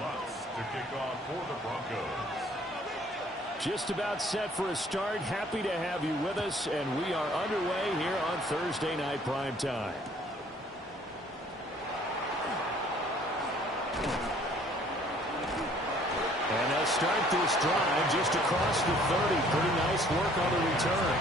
Lutz to kick off for the Broncos. Just about set for a start. Happy to have you with us, and we are underway here on Thursday Night Prime Time. And they'll start this drive just across the 30. Pretty nice work on the return.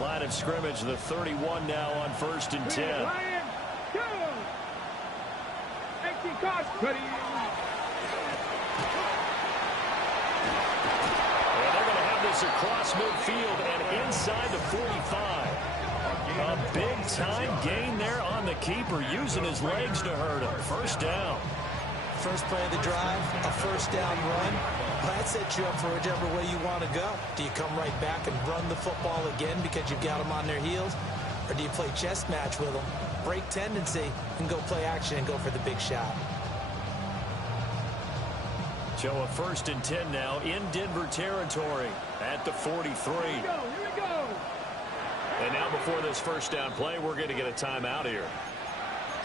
Line of scrimmage, the 31 now on 1st and 10. Ready. And they're going to have this across midfield and inside the 45. A big-time gain there on the keeper, using his legs to hurt him. First down. First play of the drive, a first down run. That sets you up for whichever way you want to go. Do you come right back and run the football again because you've got them on their heels? Or do you play chess match with them, break tendency, and go play action and go for the big shot? So a 1st and 10 now in Denver territory at the 43. Here we go. And now before this first down play, we're going to get a timeout here.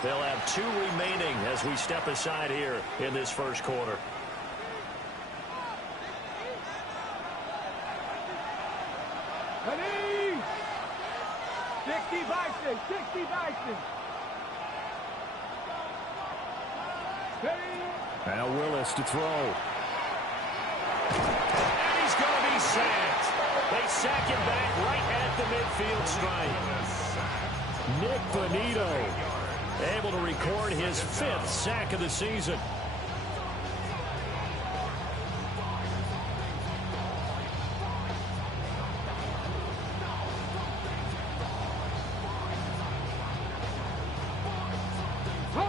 They'll have 2 remaining as we step aside here in this first quarter. Ready. 60 Bison. Ready. Now Willis to throw. And he's going to be sacked. They sack him back right at the midfield stripe. Nick Bonito able to record his 5th sack of the season.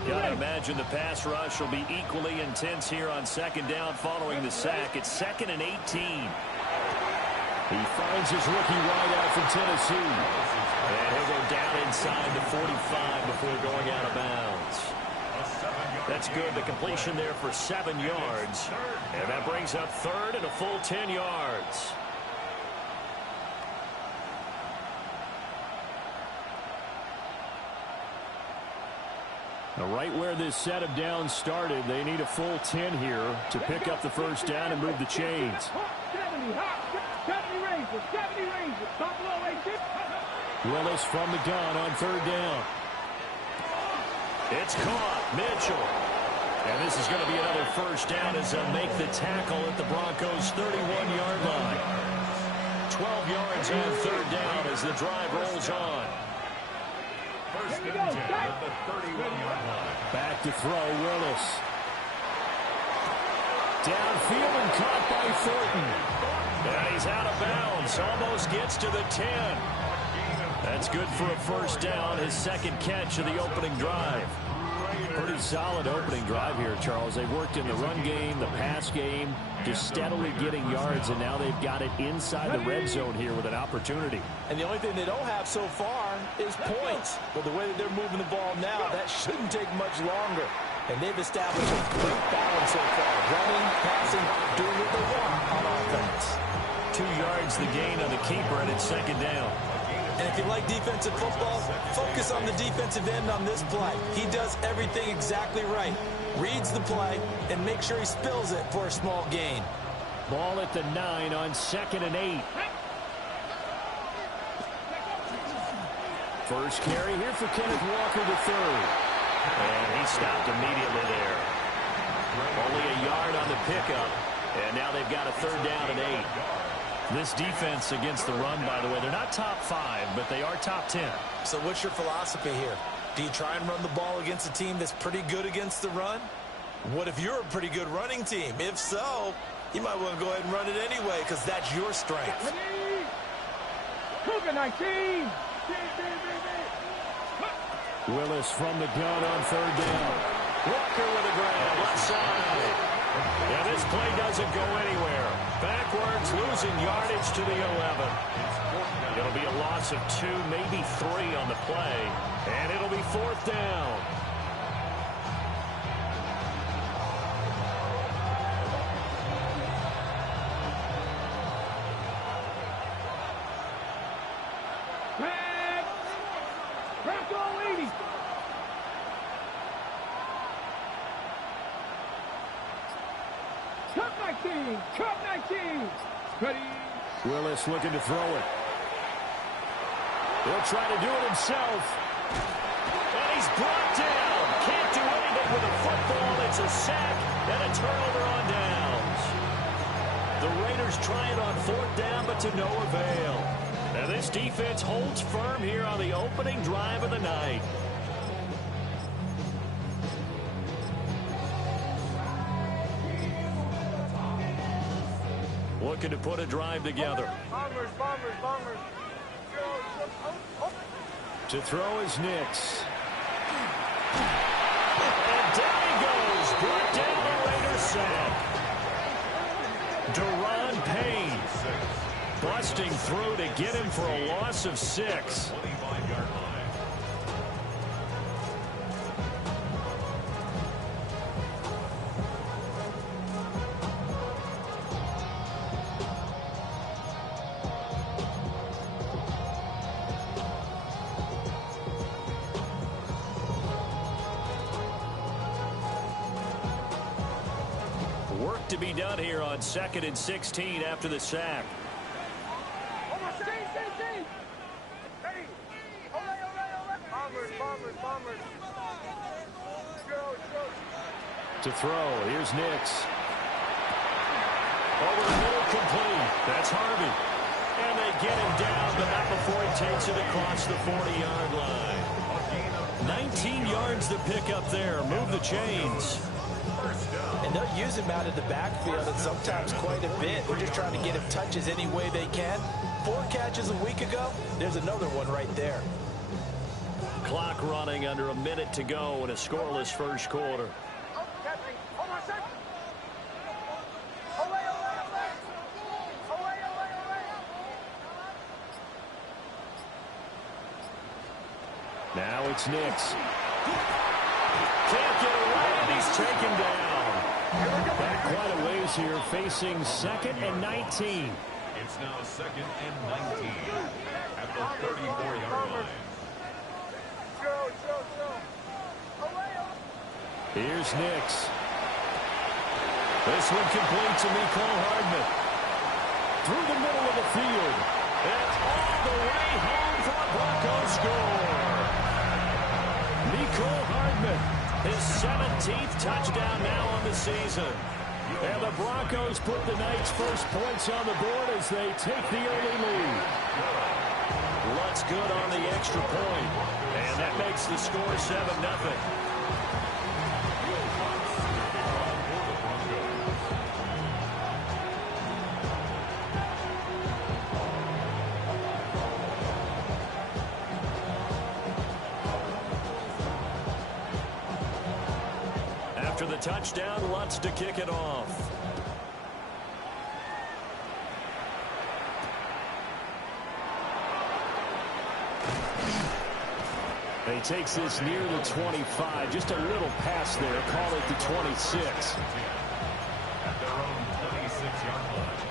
Gotta imagine the pass rush will be equally intense here on 2nd down following the sack. It's 2nd and 18. He finds his rookie wideout from Tennessee. And he'll go down inside the 45 before going out of bounds. That's good. The completion there for 7 yards. And that brings up 3rd and a full 10 yards. Now, right where this set of downs started, they need a full 10 here to pick up the first down and move the chains. 70 Rangers. Willis from the gun on 3rd down. It's caught. Mitchell. And this is going to be another first down as they'll make the tackle at the Broncos' 31-yard line. 12 yards on 3rd down as the drive rolls on. First and 10 at the 31-yard line. Back to throw, Willis. Downfield and caught by Thornton. And he's out of bounds. Almost gets to the 10. That's good for a first down. His 2nd catch of the opening drive. Pretty solid opening drive here, Charles. They've worked in the run game, the pass game, just steadily getting yards, and now they've got it inside the red zone here with an opportunity. And the only thing they don't have so far is points. But the way that they're moving the ball now, that shouldn't take much longer. And they've established a great balance so far. Running, passing, doing what they want on offense. 2 yards the gain on the keeper, and it's 2nd down. And if you like defensive football, focus on the defensive end on this play. He does everything exactly right. Reads the play and make sure he spills it for a small gain. Ball at the 9 on 2nd and 8. First carry here for Kenneth Walker III. And he stopped immediately there. Only a yard on the pickup. And now they've got a 3rd down and 8. This defense against the run, by the way, they're not top 5, but they are top 10. So what's your philosophy here? Do you try and run the ball against a team that's pretty good against the run? What if you're a pretty good running team? If so, you might want to go ahead and run it anyway because that's your strength. Cougar 19. Willis from the gun on 3rd down. Walker with a grab, left side. Yeah, this play doesn't go anywhere. Backwards, losing yardage to the 11. It'll be a loss of 2, maybe 3 on the play. And it'll be 4th down. Cup 19. Ready. Willis looking to throw it. He'll try to do it himself. And he's brought down. Can't do anything with a football. It's a sack and a turnover on downs. The Raiders try it on 4th down, but to no avail. Now this defense holds firm here on the opening drive of the night. Looking to put a drive together. Bombers. To throw is Nix. And down he goes. Brought down the Raiders sack. Deron Payne busting through to get him for a loss of 6. 25-yard line. Work to be done here on 2nd and 16 after the sack. To throw, here's Nix. Over the middle, complete. That's Harvey. And they get him down, but not before he takes it across the 40-yard line. 19 yards to pick up there. Move the chains. And they'll use him out of the backfield, and sometimes quite a bit. They're just trying to get him touches any way they can. 4 catches a week ago. There's another one right there. Clock running under a minute to go in a scoreless first quarter. Now it's Nix. Can't get away, and he's taken down. Back quite a ways here, facing 2nd and 19. It's now 2nd and 19 at the 34-yard line. Here's Nix. This one complete to Mecole Hardman. Through the middle of the field. And all the way home for a Broncos score. Mecole Hardman, his 17th touchdown now on the season. And the Broncos put the night's first points on the board as they take the early lead. Lutz good on the extra point. And that makes the score 7-0. After the touchdown, Lutz to kick it off. He takes this near the 25. Just a little pass there. Call it the 26. At their own 26-yard line.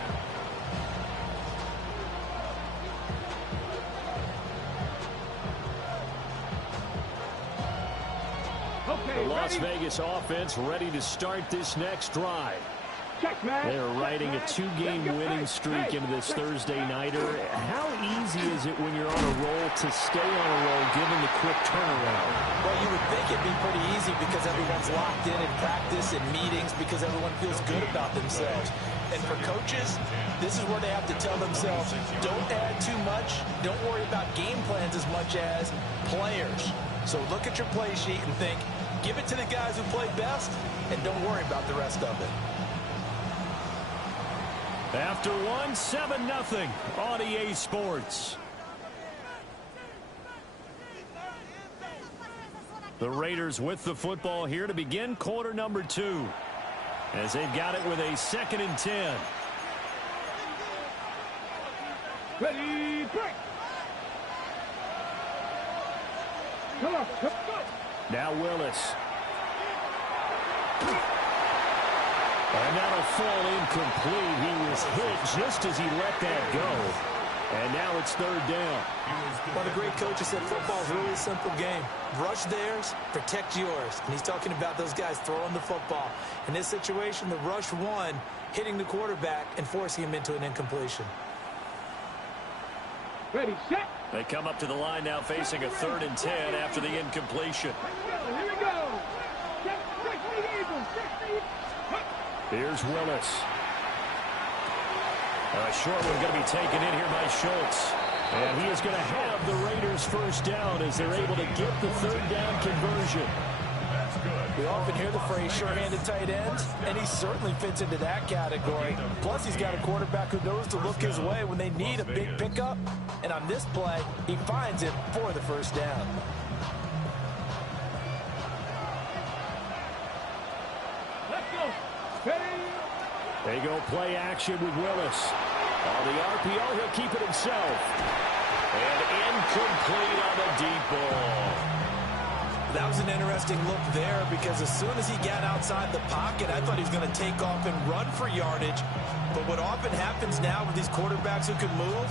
Okay, The Las ready? Vegas offense ready to start this next drive. Check, man. They're riding a 2-game winning streak into this Thursday nighter. How easy is it when you're on a roll to stay on a roll given the quick turnaround? Well, you would think it'd be pretty easy because everyone's locked in practice and meetings because everyone feels good about themselves. And for coaches, this is where they have to tell themselves, don't add too much. Don't worry about game plans as much as players. So look at your play sheet and think, give it to the guys who play best, and don't worry about the rest of it. After one, 7-0 on EA Sports. The Raiders with the football here to begin quarter number 2. as they've got it with a 2nd and 10. Ready, break. Come on, go. Now Willis. And that'll fall incomplete. He was hit just as he let that go. And now it's 3rd down. One of the great coaches said football is really a simple game. Rush theirs, protect yours. And he's talking about those guys throwing the football. In this situation, the rush one, hitting the quarterback and forcing him into an incompletion. Ready, set. They come up to the line now facing a 3rd and 10 after the incompletion. Here we go. Check the Eagles. Here's Willis. A short one going to be taken in here by Schultz. And he is going to have the Raiders 1st down as they're able to get the 3rd down conversion. We often hear the phrase sure-handed tight ends, and he certainly fits into that category. Plus, he's got a quarterback who knows to look his way when they need a big pickup. And on this play, he finds it for the 1st down. Let's go. Ready. They go play action with Willis. On the RPO, he'll keep it himself. And incomplete on the deep ball. That was an interesting look there because as soon as he got outside the pocket, I thought he was going to take off and run for yardage. But what often happens now with these quarterbacks who can move,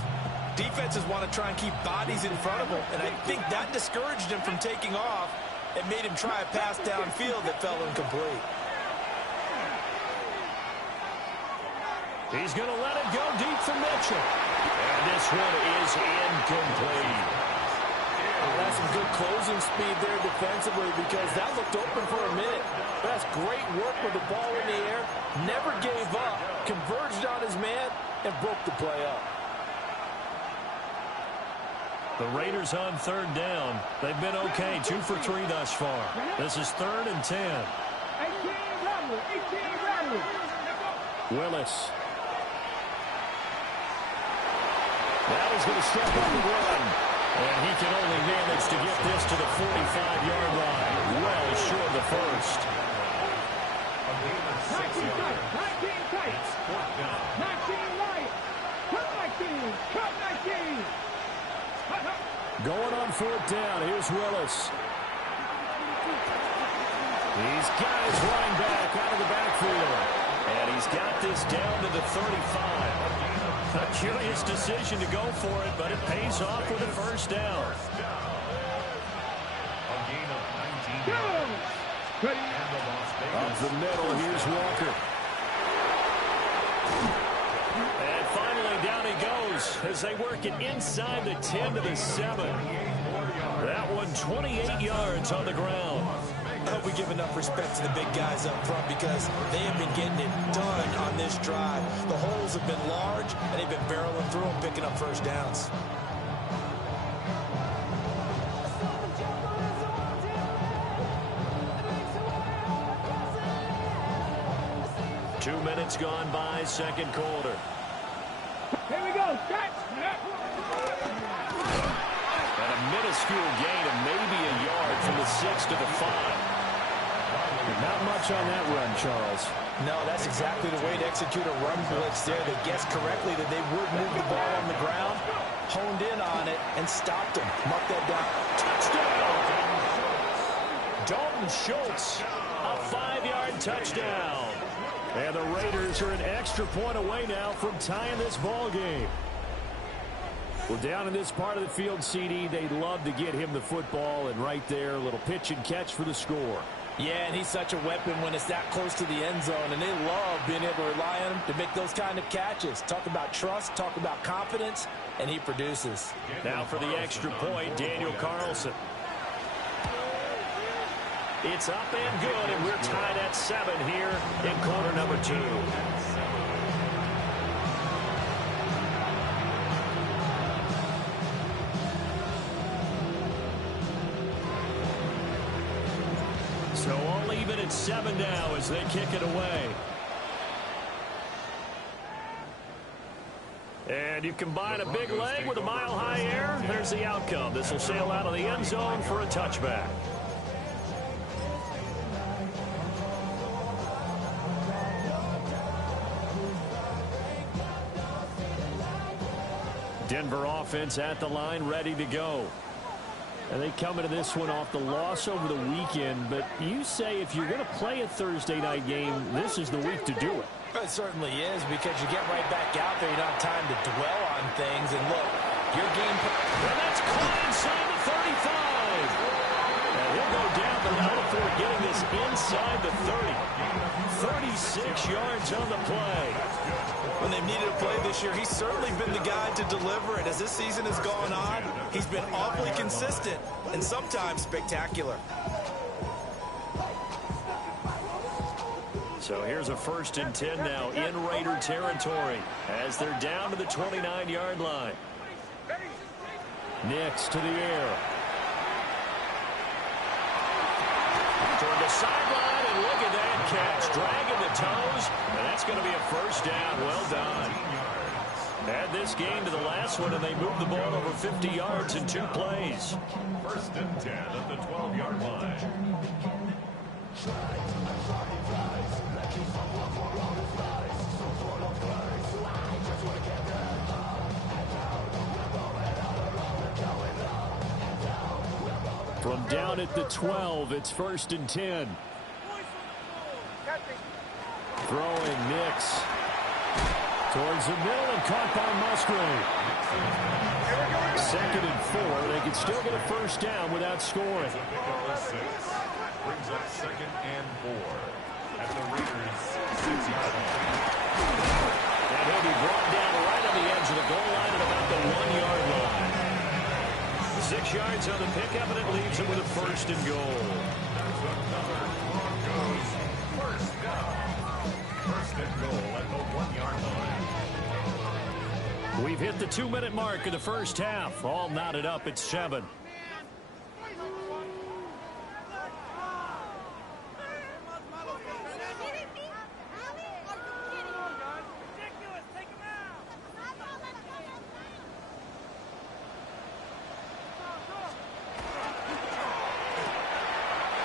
defenses want to try and keep bodies in front of him. And I think that discouraged him from taking off and made him try a pass downfield that fell incomplete. He's going to let it go deep for Mitchell. And this one is incomplete. That's some good closing speed there defensively because that looked open for a minute. That's great work with the ball in the air. Never gave up. Converged on his man and broke the play up. The Raiders on 3rd down. They've been okay. 2 for 3 thus far. This is 3rd and 10. 18 Rattler. Willis. Now he's going to step up and run. And he can only manage to get this to the 45-yard line. Well short of the 1st. 19 tight. 19 Lions. Cut 19. Cut 19. Going on 4th down. Here's Willis. He's got his running back out of the backfield. And he's got this down to the 35. A curious decision to go for it, but it pays off with a 1st down. A gain of 19 Go. yards. Ready. And the Las Vegas. Up the middle, here's Walker. And finally, down he goes as they work it inside the 10 to the 7. That one 28 yards on the ground. I hope we give enough respect to the big guys up front because they have been getting it done on this drive. The holes have been large, and they've been barreling through them, picking up 1st downs. Two minutes gone by, 2nd quarter. Here we go. Set. And a minuscule gain of maybe a yard from the 6 to the 5. Not much on that run, Charles. No, that's exactly the way to execute a run blitz there. They guessed correctly that they would move the ball on the ground, honed in on it, and stopped them. Mark that down. Touchdown! Dalton Schultz, a 5-yard touchdown. And the Raiders are an extra point away now from tying this ball game. Well, down in this part of the field, CD, they'd love to get him the football, and right there, a little pitch and catch for the score. Yeah, and he's such a weapon when it's that close to the end zone, and they love being able to rely on him to make those kind of catches. Talk about trust, talk about confidence, and he produces. Now for the extra point, Daniel Carlson. It's up and good, and we're tied at 7 here in quarter number 2. So all even at 7 now as they kick it away. And you combine a big leg with a mile-high air, there's the outcome. This will sail out of the end zone for a touchback. Denver offense at the line, ready to go. And they come into this one off the loss over the weekend, but you say if you're going to play a Thursday night game, this is the week to do it. It certainly is, because you get right back out there. You don't have time to dwell on things. And look, your game... And that's caught inside the 35. And he'll go down the line before getting this inside the 30. 36 yards on the play. When they've needed a play this year, he's certainly been the guy to deliver it. As this season has gone on, he's been awfully consistent and sometimes spectacular. So here's a 1st and 10 now in Raider territory as they're down to the 29-yard line. Nix to the air. Toward the sideline, and look at that catch. Dragging the toes, and that's going to be a 1st down. Well done. Add this game to the last one, and they moved the ball over 50 yards in 2 plays. 1st and 10 at the 12-yard line. From down at the 12, it's 1st and 10. Throwing Nix towards the middle and caught by Musgrave. 2nd and 4. They can still get a 1st down without scoring. Brings up 2nd and 4 at the Raiders' 6-yard line. And he'll be brought down right on the edge of the goal line at about the 1-yard line. 6 yards on the pickup, and it leaves him with a 1st and goal. Broncos 1st down. 1st and goal at the 1-yard line. We've hit the 2-minute mark of the 1st half. All knotted up at 7.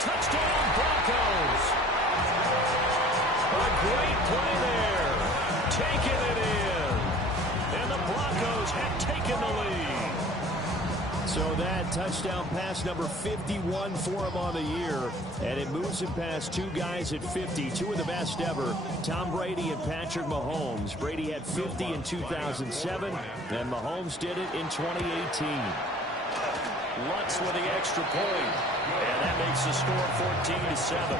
Touchdown, Broncos. A great play there. Taking it in. And the Broncos have taken the lead. So that touchdown pass number 51 for him on the year. And it moves him past 2 guys at 50, 2 of the best ever, Tom Brady and Patrick Mahomes. Brady had 50 in 2007, and Mahomes did it in 2018. Lutz with the extra point. And that makes the score 14-7.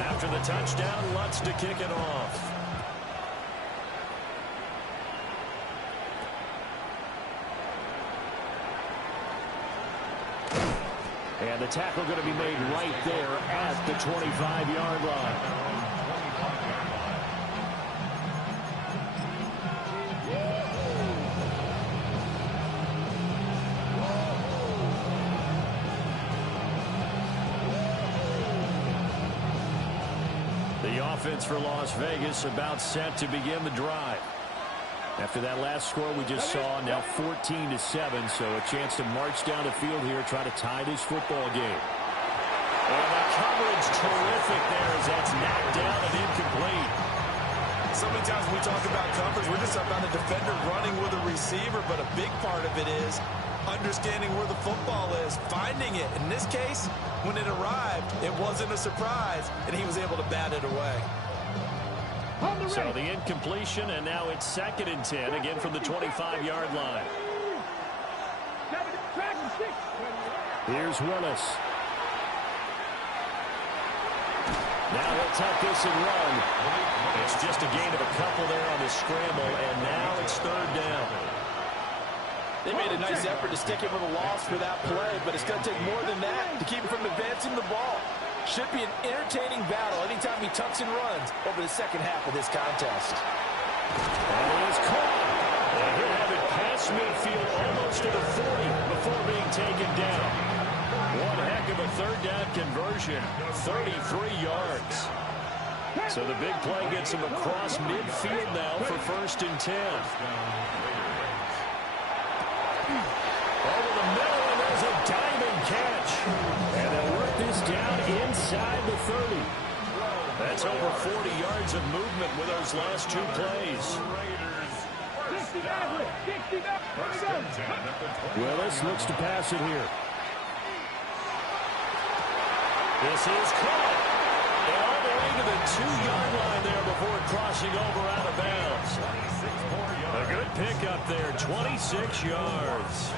After the touchdown, Lutz to kick it off. And the tackle going to be made right there at the 25-yard line. The offense for Las Vegas about set to begin the drive. After that last score we just saw, now 14-7, so a chance to march down the field here, try to tie this football game. And the coverage terrific there as that's knocked down and incomplete. So many times when we talk about coverage, we're just about a defender running with a receiver, but a big part of it is understanding where the football is, finding it. In this case, when it arrived, it wasn't a surprise, and he was able to bat it away. So the incompletion, and now it's 2nd and 10, again from the 25-yard line. Here's Willis. Now he'll tuck this and run. It's just a gain of a couple there on the scramble, and now it's 3rd down. They made a nice effort to stick him with a loss for that play, but it's going to take more than that to keep him from advancing the ball. Should be an entertaining battle anytime he tucks and runs over the second half of this contest. And it is caught. And he'll have it past midfield almost to the 40 before being taken down. One heck of a 3rd down conversion, 33 yards. So the big play gets him across midfield now for 1st and 10. Over the middle, and there's a diving catch. And they'll work this down inside the 30. That's over 40 yards of movement with those last two plays. 60 average. 60 Willis looks to pass it here. This is caught. And all the way to the 2-yard line there before crossing over out of bounds. A good pickup there, 26 yards.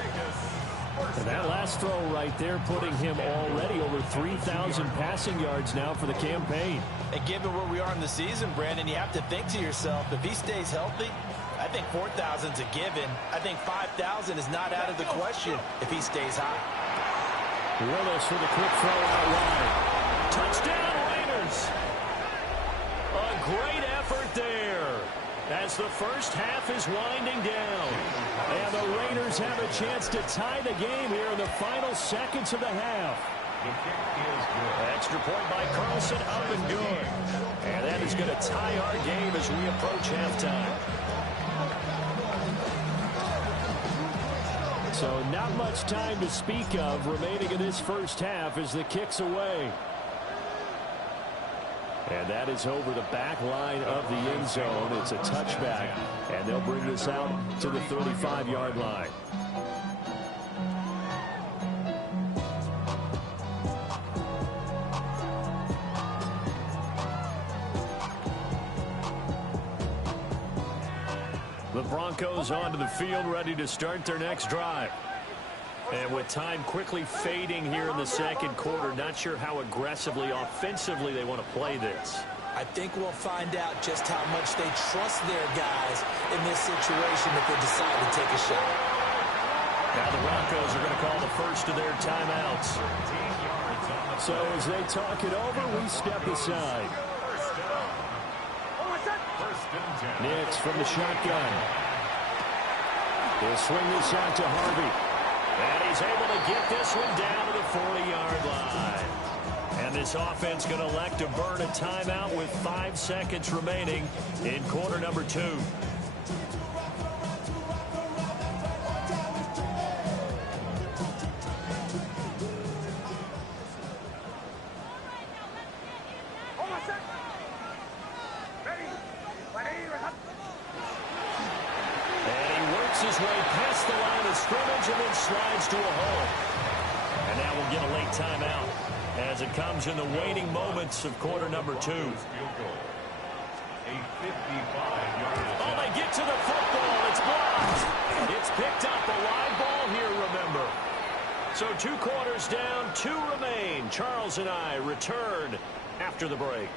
And that last throw right there putting him already over 3,000 passing yards now for the campaign. And given where we are in the season, Brandon, you have to think to yourself, if he stays healthy, I think 4,000 is a given. I think 5,000 is not out of the question if he stays high. Willis with a quick throw out wide. Touchdown, Raiders! A great effort there as the first half is winding down. And the Raiders have a chance to tie the game here in the final seconds of the half. The kick is good. Extra point by Carlson, up and good. And that is going to tie our game as we approach halftime. So not much time to speak of remaining in this first half as the kick's away. And that is over the back line of the end zone. It's a touchback, and they'll bring this out to the 35-yard line. The Broncos onto the field, ready to start their next drive. And with time quickly fading here in the second quarter, not sure how aggressively, offensively they want to play this. I think we'll find out just how much they trust their guys in this situation if they decide to take a shot. Now the Broncos are going to call the first of their timeouts. So as they talk it over, we step aside. Nix from the shotgun. He'll swing this out to Harvey. And he's able to get this one down to the 40-yard line. And this offense going to elect to burn a timeout with 5 seconds remaining in quarter number 2. His way past the line of scrimmage and then slides to a hole. And now we'll get a late timeout as it comes in the waning moments of quarter number 2. A 55-yard. Oh, they get to the football. It's blocked. It's picked up. A live ball here, remember. So 2 quarters down, 2 remain. Charles and I return after the break.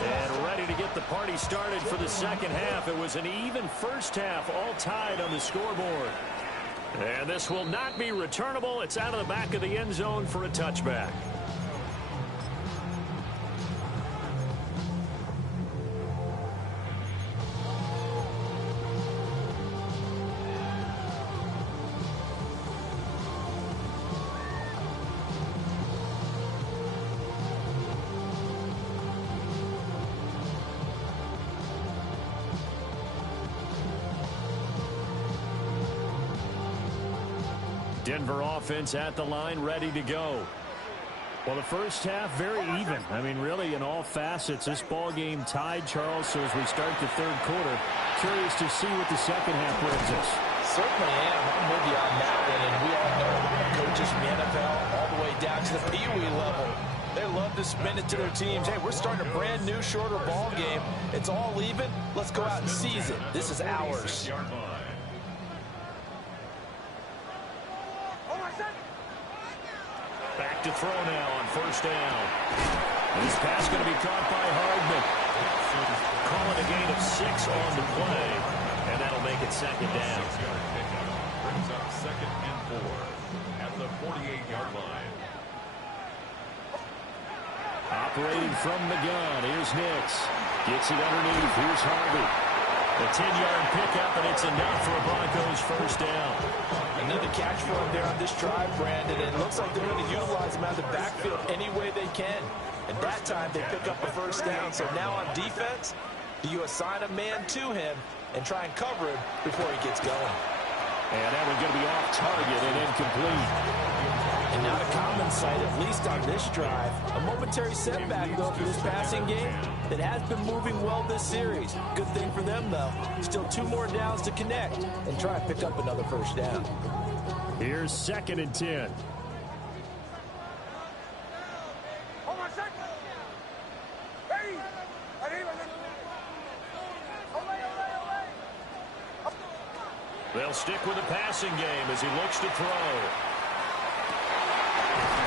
And ready to get the party started for the second half. It was an even first half, all tied on the scoreboard. And this will not be returnable. It's out of the back of the end zone for a touchback. Denver offense at the line, ready to go. Well, the first half, very even. I mean, really, in all facets, this ball game tied, Charles. So as we start the third quarter, curious to see what the second half brings us. Certainly am. I'm with you on that one. And we all know coaches from the NFL all the way down to the Pee Wee level. They love to spin it to their teams. Hey, we're starting a brand new, shorter ball game. It's all even. Let's go out and seize it. This is ours. Back to throw now on first down. This pass going to be caught by Hardman. Calling a gain of 6 on the play. And that'll make it second down. Brings up 2nd and 4 at the 48-yard line. Operating from the gun. Here's Nix. Gets it underneath. Here's Harvey. A 10-yard pickup, and it's enough for a Broncos first down. Another catch for him there on this drive, Brandon. And it looks like they're going to utilize him out of the backfield any way they can. At that time, they pick up a first down. So now on defense, do you assign a man to him and try and cover him before he gets going? And that one's going to be off target and incomplete. And not a common sight, at least on this drive. A momentary setback, though, for this passing game that has been moving well this series. Good thing for them, though. Still 2 more downs to connect and try and pick up another first down. Here's 2nd and 10. They'll stick with the passing game as he looks to throw.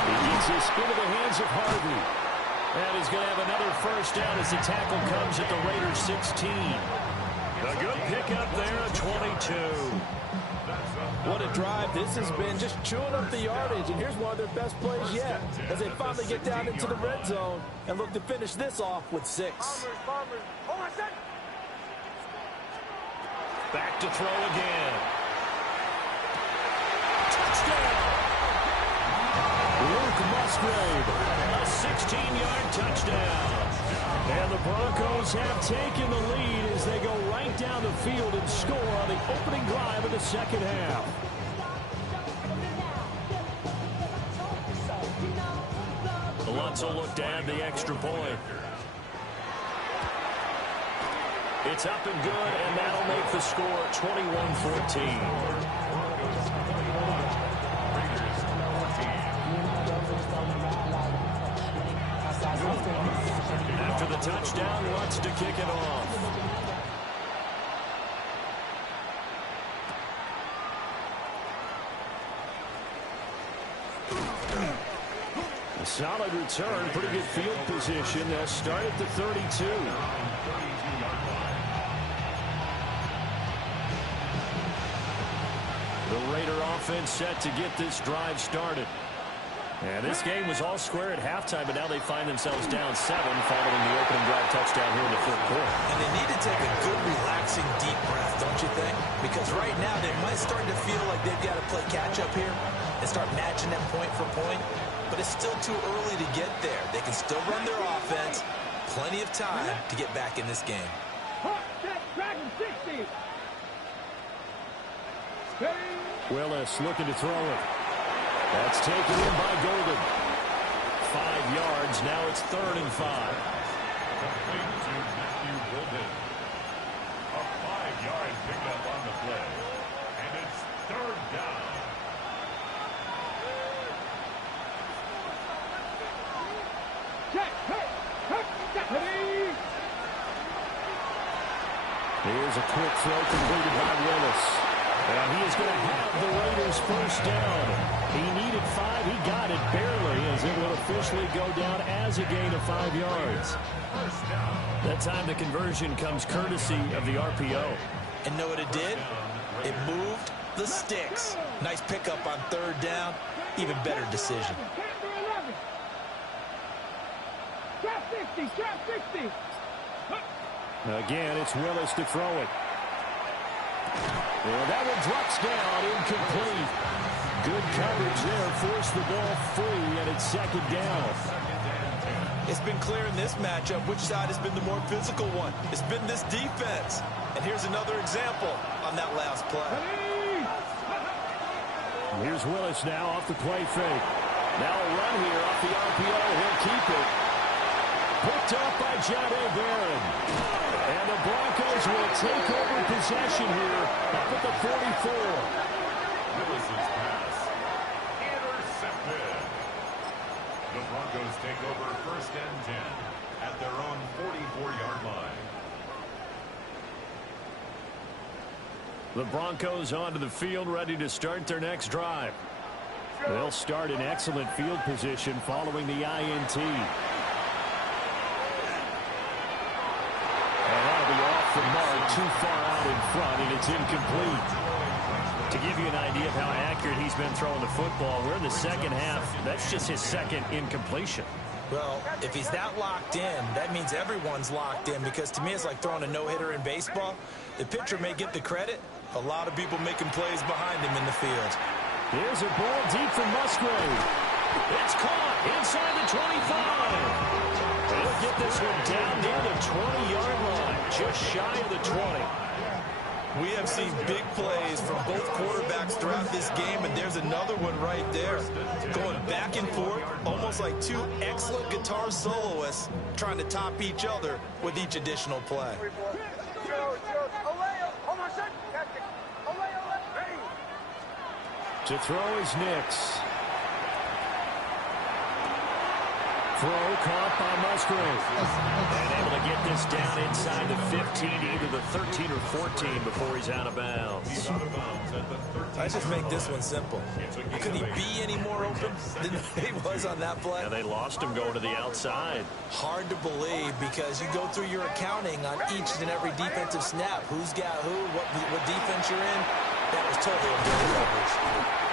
He gets his into the hands of Harvey. And he's going to have another first down as the tackle comes at the Raiders 16. A good pickup there at 22. What a drive this has been, just chewing up the yardage. And here's one of their best plays yet as they finally get down into the red zone and look to finish this off with 6. Back to throw again. Touchdown! Luke Musgrave, a 16-yard touchdown. And the Broncos have taken the lead as they go right down the field and score on the opening drive of the second half. Alonso looked to add the extra point. It's up and good, and that'll make the score 21-14. After the touchdown, wants to kick it off. A solid return, pretty good field position. They'll start at the 32. The Raider offense set to get this drive started. And this game was all square at halftime, but now they find themselves down 7 following the opening drive touchdown here in the 4th quarter. And they need to take a good, relaxing, deep breath, don't you think? Because right now they might start to feel like they've got to play catch-up here and start matching them point for point. But it's still too early to get there. They can still run their offense. Plenty of time to get back in this game. Willis looking to throw it. That's taken in by Golden. 5 yards. Now it's 3rd and 5. Complete to Matthew Golden. A 5-yard pickup on the play. And it's 3rd down. Here's a quick throw completed by Willis. And he is going to have the Raiders first down. He needed 5. He got it barely as it will officially go down as a gain of 5 yards. That time the conversion comes courtesy of the RPO. And know what it did? It moved the sticks. Nice pickup on 3rd down. Even better decision. Again, it's Willis to throw it. And that one drops down, incomplete. Good coverage there, forced the ball free, and it's 2nd down. It's been clear in this matchup which side has been the more physical one. It's been this defense. And here's another example on that last play. Here's Willis now off the play fake. Now a run here off the RPO. He'll keep it. Picked up by Jahdae Barron. And the Broncos will take over possession here up at the 44. Willis's pass intercepted. The Broncos take over 1st and 10 at their own 44-yard line. The Broncos onto the field, ready to start their next drive. They'll start in excellent field position following the INT. The mark too far out in front, and it's incomplete. To give you an idea of how accurate he's been throwing the football, we're in the second half. That's just his 2nd incompletion. Well, if he's that locked in, that means everyone's locked in, because to me it's like throwing a no-hitter in baseball. The pitcher may get the credit. A lot of people making plays behind him in the field. Here's a ball deep from Musgrave. It's caught inside the 25. They'll get this one down near the 20-yard line, just shy of the 20. We have seen big plays from both quarterbacks throughout this game, and there's another one right there. Going back and forth, almost like two excellent guitar soloists trying to top each other with each additional play. To throw is Nix. Throw caught by Musgrave. And able to get this down inside the 15, either the 13 or 14 before he's out of bounds. I just make this one simple. Could he be any more open than he was on that play? And they lost him going to the outside. Hard to believe, because you go through your accounting on each and every defensive snap. Who's got who, what defense you're in. That was totally a good coverage.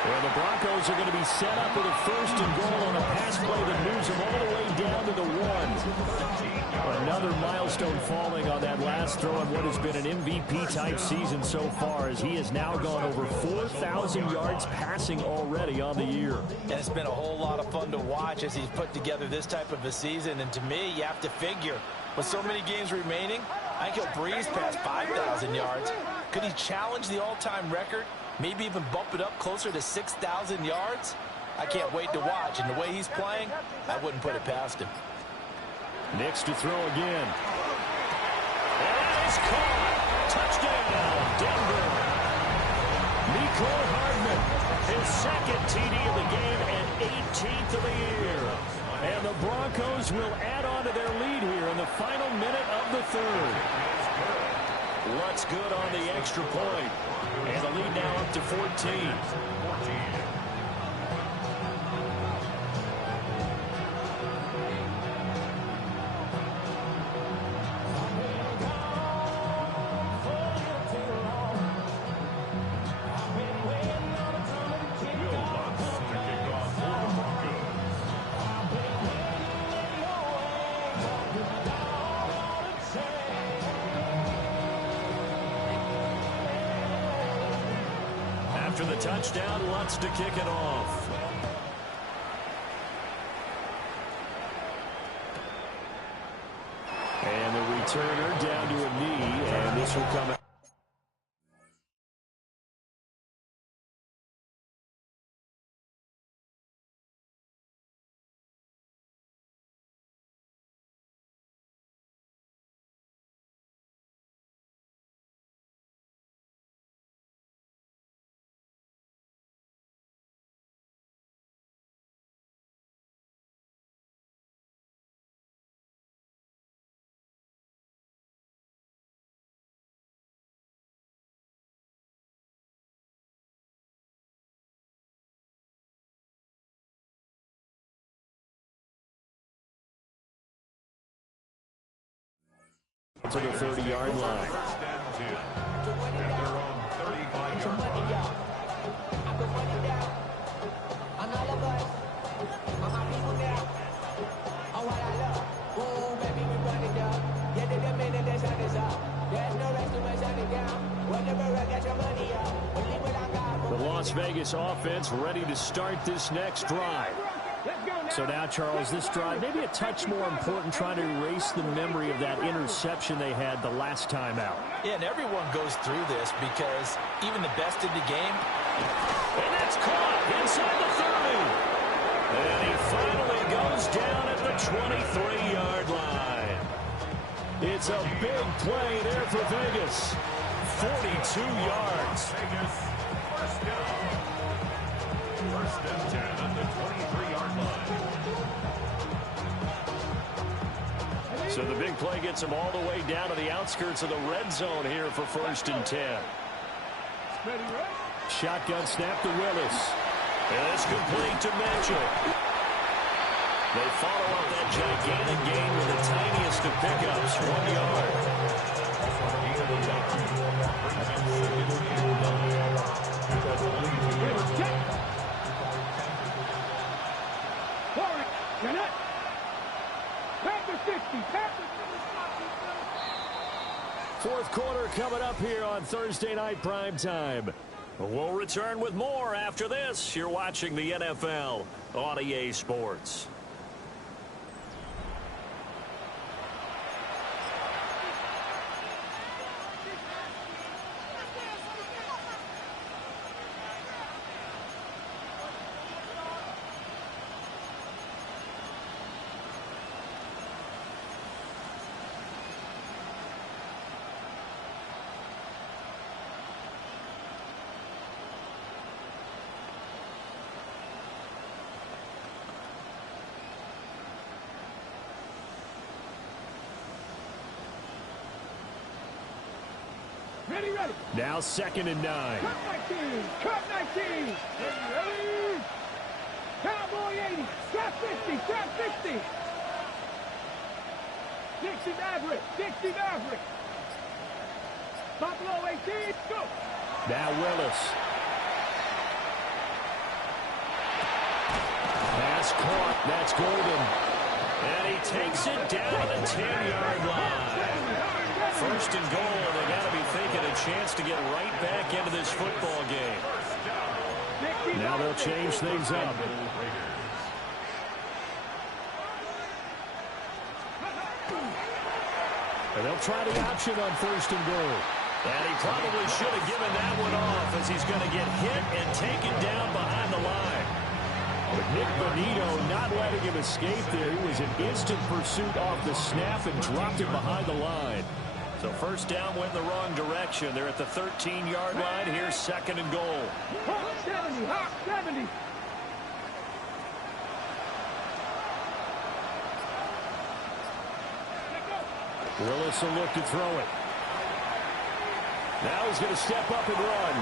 Well, the Broncos are going to be set up with a 1st and goal on a pass play that moves them all the way down to the 1. Another milestone falling on that last throw in what has been an MVP-type season so far, as he has now gone over 4,000 yards passing already on the year. And it's been a whole lot of fun to watch as he's put together this type of a season. And to me, you have to figure, with so many games remaining, I think he'll breeze past 5,000 yards. Could he challenge the all-time record? Maybe even bump it up closer to 6,000 yards? I can't wait to watch. And the way he's playing, I wouldn't put it past him. Nix to throw again. And that is caught. Touchdown, Denver. Mecole Hardman, his 2nd TD of the game and 18th of the year. And the Broncos will add on to their lead here in the final minute of the 3rd. What's good on the extra point. And the lead now up to 14. After the touchdown, Lutz to kick it off. And the returner down to a knee, and this will come out. To the 30-yard line. The Las Vegas offense ready to start this next drive. So now, Charles, this drive maybe a touch more important, trying to erase the memory of that interception they had the last time out. Yeah, and everyone goes through this, because even the best in the game. And that's caught inside the 30. And he finally goes down at the 23-yard line. It's a big play there for Vegas. 42 yards. Vegas, 1st down. 1st and 10 at the 23-yard line. So the big play gets him all the way down to the outskirts of the red zone here for 1st and 10. Shotgun snap to Willis. And it's complete to Mitchell. They follow up that gigantic gain with the tiniest of pickups, 1 yard. on Thursday night primetime. We'll return with more after this. You're watching the NFL on EA Sports. Ready, ready. Now 2nd and 9. Cut 19. Cut 19. Ready. Cowboy 80. Trap 50. Trap 60. Dixie Maverick. Dixie Maverick. Buffalo 18. Go. Now Willis. Pass caught. That's Golden. And he takes it down to the 10-yard line. First and goal. They got to be thinking a chance to get right back into this football game. Now they'll change things up. And they'll try the option on 1st and goal. And he probably should have given that one off, as he's going to get hit and taken down behind the line. But Nick Bonito not letting him escape there. He was in instant pursuit off the snap and dropped him behind the line. So first down went in the wrong direction. They're at the 13-yard line. Here's 2nd and goal. Hawk 70. Hawk 70. Willis will look to throw it. Now he's going to step up and run.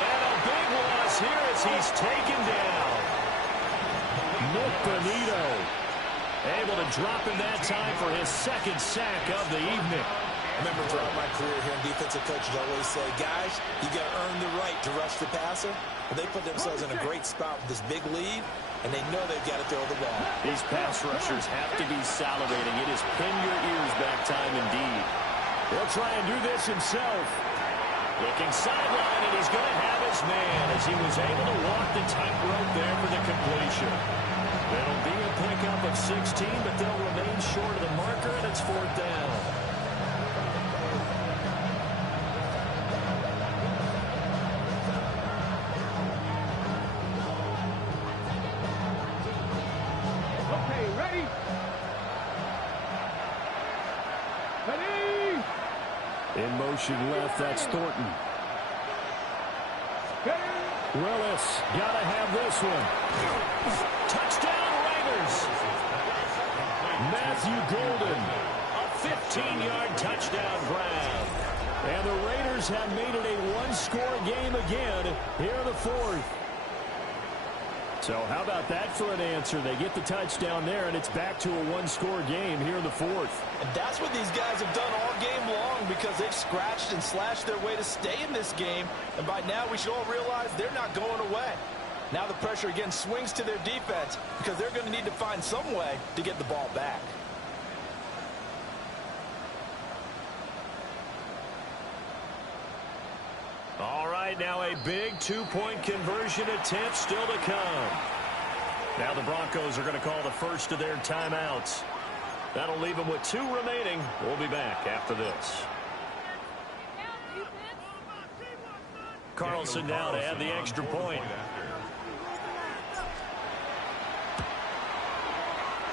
And a big loss here as he's taken down. Nick Bonito able to drop in that time for his 2nd sack of the evening. I remember throughout my career here in defensive coaches always say, guys, you got to earn the right to rush the passer. Well, they put themselves in a great spot with this big lead, and they know they've got to throw the ball. These pass rushers have to be salivating. It is pin your ears back time indeed. He'll try and do this himself. Looking sideline, and he's going to have his man as he was able to walk the tightrope there for the completion. It'll be a pickup of 16, but they'll remain short of the marker, and it's 4th down. Okay, ready? Ready? In motion left, that's Thornton. Ready? Willis, gotta have this one. Touchdown Raiders. Matthew Golden, a 15-yard touchdown grab. And the Raiders have made it a one-score game again here in the 4th. So how about that for an answer? They get the touchdown there, and it's back to a one-score game here in the 4th. And that's what these guys have done all game long, because they've scratched and slashed their way to stay in this game. And by now, we should all realize they're not going away. Now the pressure again swings to their defense, because they're going to need to find some way to get the ball back. All right, now a big two-point conversion attempt still to come. Now the Broncos are going to call the first of their timeouts. That'll leave them with 2 remaining. We'll be back after this. Carlson now to add the extra point.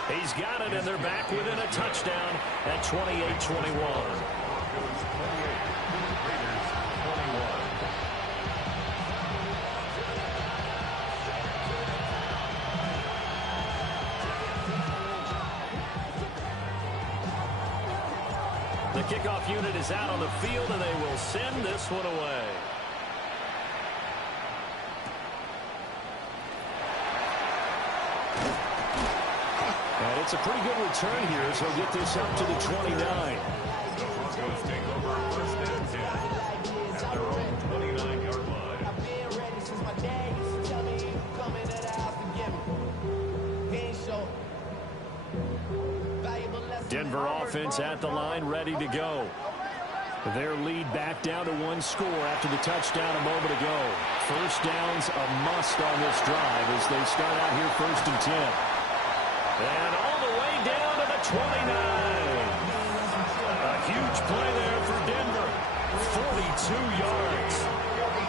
He's got it, and they're back within a touchdown at 28-21. The kickoff unit is out on the field, and they will send this one away. And it's a pretty good return here, so he'll get this up to the 29. The Broncos take over 1st and 10 at their own 29-yard line. Denver offense at the line, ready to go. Their lead back down to one score after the touchdown a moment ago. First down's a must on this drive as they start out here 1st and 10. And all the way down to the 29. A huge play there for Denver. 42 yards.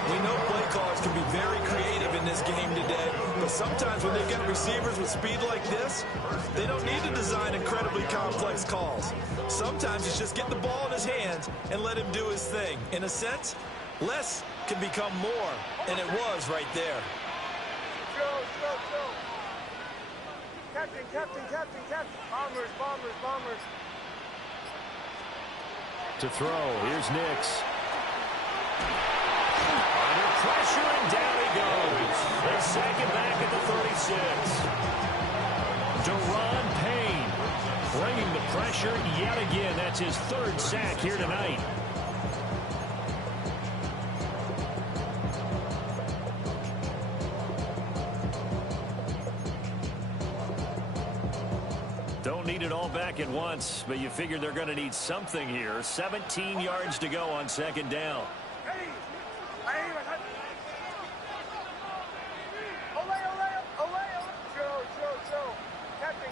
We know play callers can be very creative in this game today, but sometimes when they've got receivers with speed like this, they don't need to design incredibly complex calls. Sometimes it's just get the ball in his hands and let him do his thing. In a sense, less can become more, and it was right there. Go. Captain. Bombers. To throw, here's Nix. Under pressure, and down he goes. The second back at the 36. Deron Payne bringing the pressure yet again. That's his 3rd sack here tonight. Don't need it all back at once, but you figure they're going to need something here. 17 yards to go on 2nd down.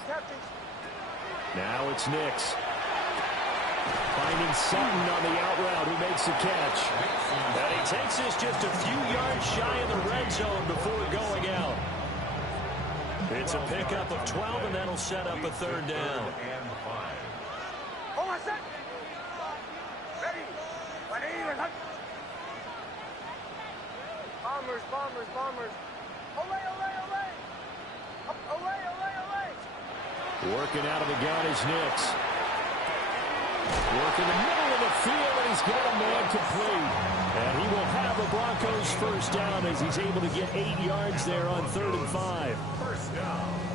Captain. Now it's Nix. Finding Sutton on the out route who makes the catch. And he takes this just a few yards shy of the red zone before going out. It's a pickup of 12, and that'll set up a 3rd down. Bombers. Working out of the gun is Nix. Working the middle of the field, and he's got a man complete. And he will have the Broncos 1st down as he's able to get 8 yards there on 3rd and 5.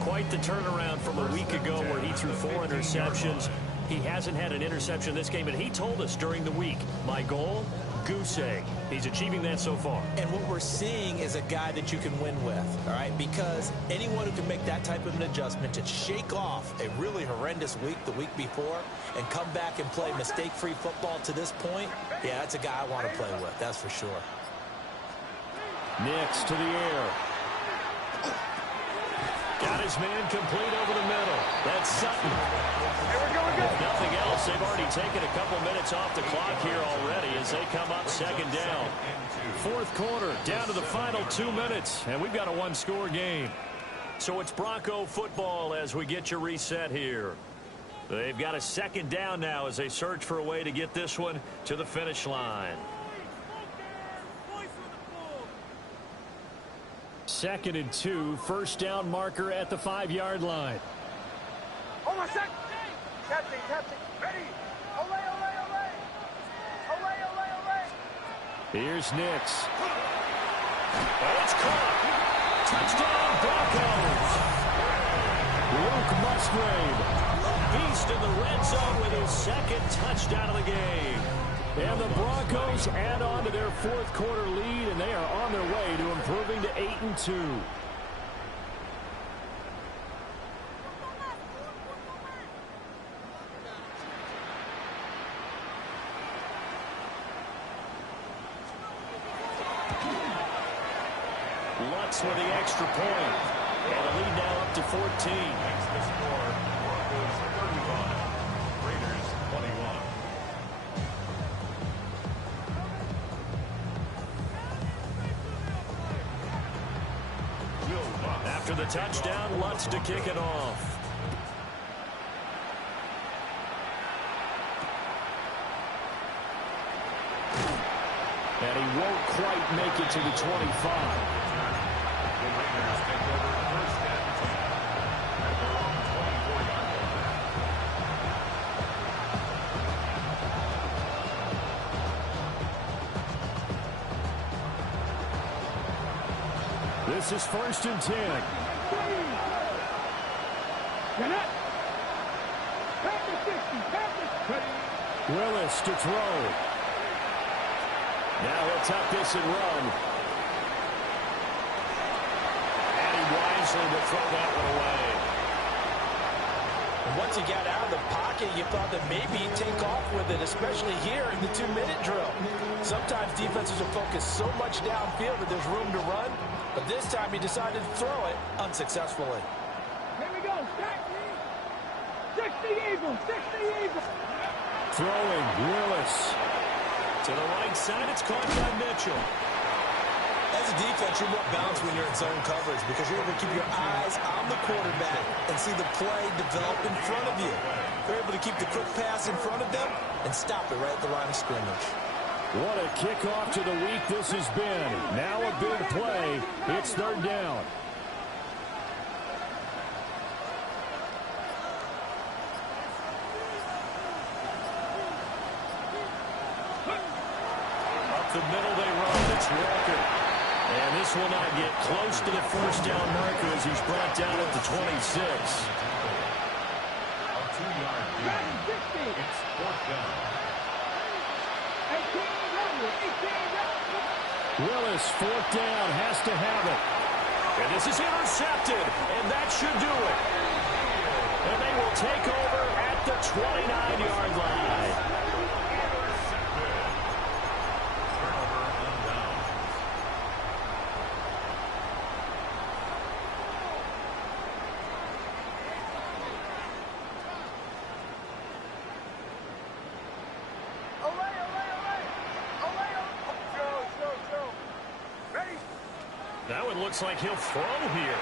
Quite the turnaround from a week ago where he threw 4 interceptions. He hasn't had an interception this game, and he told us during the week, my goal, goose egg. He's achieving that so far. And what we're seeing is a guy that you can win with, all right? Because anyone who can make that type of an adjustment to shake off a really horrendous week the week before and come back and play mistake-free football to this point, yeah, that's a guy I want to play with, that's for sure. Nix to the air. Got his man complete over the middle. That's Sutton. If nothing else, they've already taken a couple minutes off the clock here already as they come up 2nd down. 4th quarter, down to the final 2 minutes, and we've got a 1-score game. So it's Bronco football as we get you reset here. They've got a 2nd down now as they search for a way to get this one to the finish line. 2nd and 2, 1st down marker at the 5-yard line. Captain. Ready. Here's Nix. And it's caught. Touchdown, Broncos. Luke Musgrave, beast in the red zone with his 2nd touchdown of the game. And the Broncos add on to their 4th quarter lead, and they are on their way to improving to 8-2. Lutz with the extra point. And the lead now up to 14. Makes the score. Broncos 31. Raiders 21. After the touchdown, Lutz to kick it off. And he won't quite make it to the 25. The Raiders take over 1st and 10 at their own 24-yard line. This is 1st and 10. Willis to throw. Now he'll tuck this and run. And he wisely will throw that one away. And once he got out of the pocket, you thought that maybe he'd take off with it, especially here in the 2-minute drill. Sometimes defenses will focus so much downfield that there's room to run, but this time he decided to throw it unsuccessfully. Here we go. Stack. 60 Eagles. 60 Eagles. Throwing, Willis. To the right side, it's caught by Mitchell. As a defense, you're more balanced when you're in zone coverage because you're able to keep your eyes on the quarterback and see the play develop in front of you. You're able to keep the quick pass in front of them and stop it right at the line of scrimmage. What a kickoff to the week this has been. Now a big play. It's third down. Up the middle they run. It's Walker. And this will not get close to the first down marker as he's brought down at the 26. A 2-yard gain. It's fourth down. Willis, fourth down, has to have it. And this is intercepted, and that should do it. And they will take over at the 29-yard line. Intercepted. Turnover on down. That one looks like he'll throw here.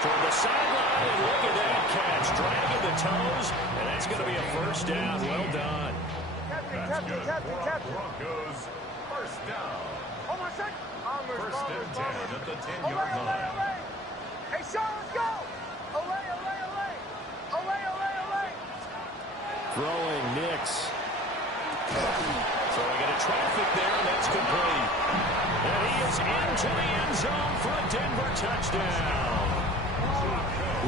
Toward the sideline, and look at that catch. Dragging the toes, and that's going to be a first down. Well done. That's good for Broncos. First down. First and 10 at the 10-yard line. Hey, Sean, let's go! Olay, olay, olay! Olay, olay, olay! Throwing, Nix. Throwing into traffic there, and that's complete. And he is into the end zone for a Denver touchdown.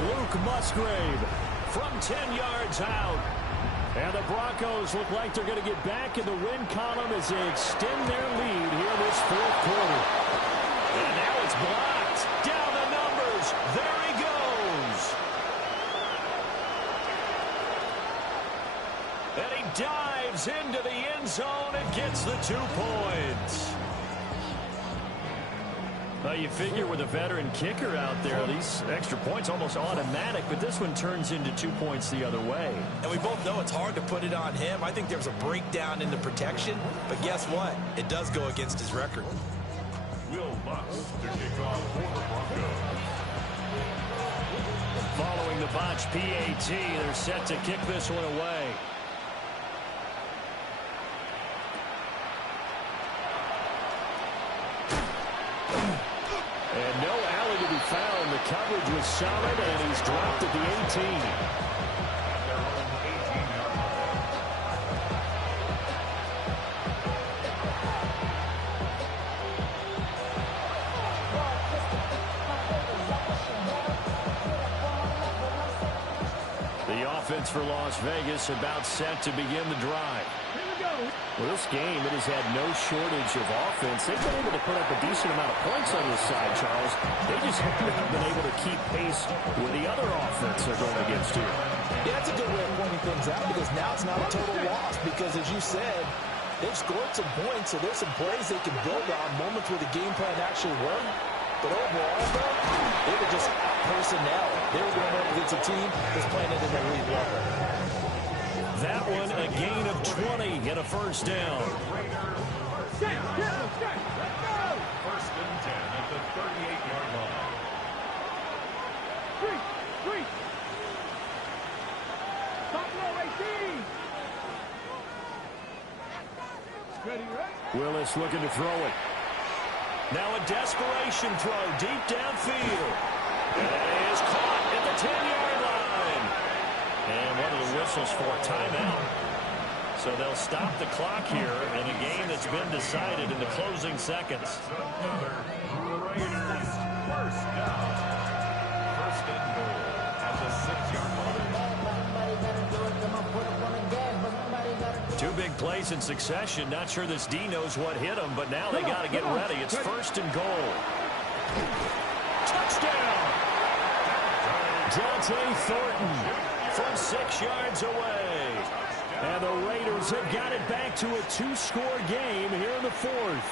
Luke Musgrave from 10 yards out. And the Broncos look like they're going to get back in the win column as they extend their lead here this fourth quarter. And now it's blocked. Down the numbers. There he goes. And he dives into the end zone and gets the 2 points. Well, you figure with a veteran kicker out there, these extra points almost automatic, but this one turns into 2 points the other way. And we both know it's hard to put it on him. I think there's a breakdown in the protection, but guess what? It does go against his record. Will Lutz to kick off for the Broncos. Following the botch PAT, they're set to kick this one away. And no alley to be found. The coverage was solid, and he's dropped at the 18. Their own 18-yard line. The offense for Las Vegas about set to begin the drive. Well, this game, it has had no shortage of offense. They've been able to put up a decent amount of points on this side, Charles. They just haven't been able to keep pace with the other offense they're going against here. Yeah, that's a good way of pointing things out because now it's not a total loss because, as you said, they've scored some points, so there's some plays they can build on, moments where the game plan actually worked. But overall, though, they were just out-personnel. They were going up against a team that's playing at an elite level. That one, a gain of 20 and a first down. First and 10 at the 38-yard line. Three. Top low, 18. Ready? Willis looking to throw it. Now a desperation throw deep downfield. And it is caught at the 10-yard line. And one of the whistles for a timeout. So they'll stop the clock here in a game that's been decided in the closing seconds. Another Raiders first down. First and goal at the 6-yard line. Two big plays in succession. Not sure this D knows what hit him, but now they got to get ready. It's first and goal. Touchdown! Dont'e Thornton from 6 yards away. And the Raiders have got it back to a 2-score game here in the 4th.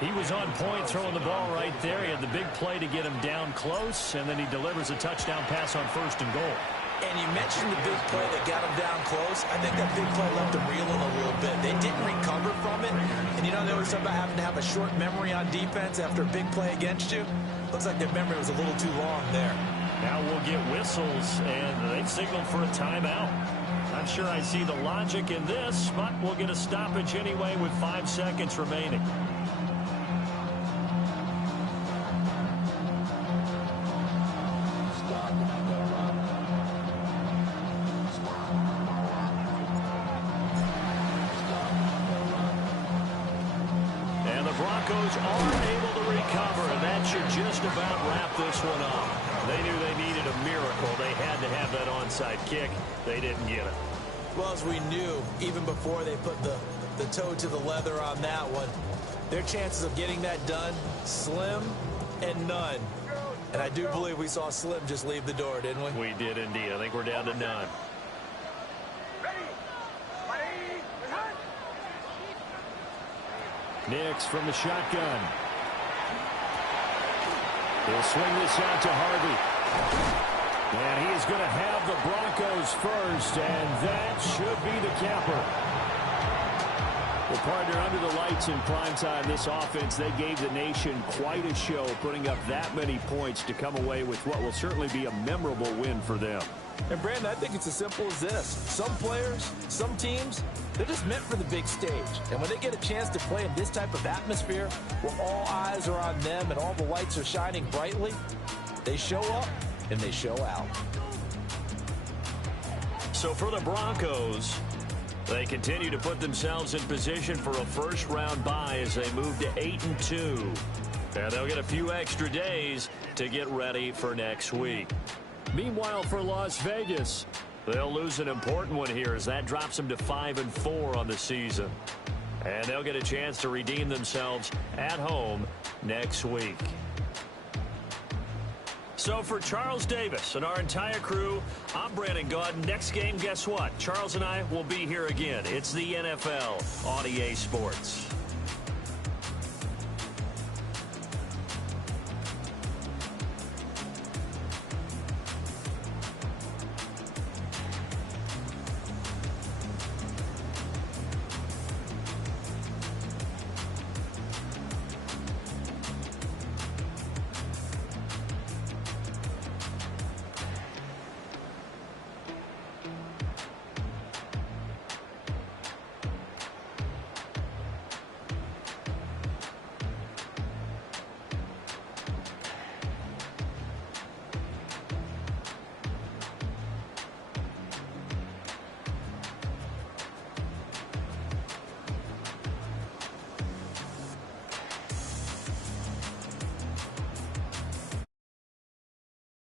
He was on point throwing the ball right there. He had the big play to get him down close, and then he delivers a touchdown pass on 1st and goal. And you mentioned the big play that got him down close. I think that big play left him reeling a little bit. They didn't recover from it. And you know, there was something about having to have a short memory on defense after a big play against you. Looks like their memory was a little too long there. Now we'll get whistles, and they've signaled for a timeout. Not sure I see the logic in this, but we'll get a stoppage anyway with 5 seconds remaining. Broncos are able to recover, and that should just about wrap this one up. They knew they needed a miracle. They had to have that onside kick. They didn't get it. Well, as we knew, even before they put the toe to the leather on that one, their chances of getting that done, slim and none. And I do believe we saw Slim just leave the door, didn't we? We did indeed. I think we're down to none. Nix from the shotgun. He'll swing this out to Harvey. And he is going to have the Broncos first, and that should be the capper. Well, partner, under the lights in primetime, this offense, they gave the nation quite a show, putting up that many points to come away with what will certainly be a memorable win for them. And, Brandon, I think it's as simple as this. Some players, some teams, they're just meant for the big stage. And when they get a chance to play in this type of atmosphere where all eyes are on them and all the lights are shining brightly, they show up and they show out. So for the Broncos, they continue to put themselves in position for a first-round bye as they move to 8-2. And they'll get a few extra days to get ready for next week. Meanwhile, for Las Vegas, they'll lose an important one here as that drops them to 5-4 on the season. And they'll get a chance to redeem themselves at home next week. So for Charles Davis and our entire crew, I'm Brandon Gaudin. Next game, guess what? Charles and I will be here again. It's the NFL on EA Sports.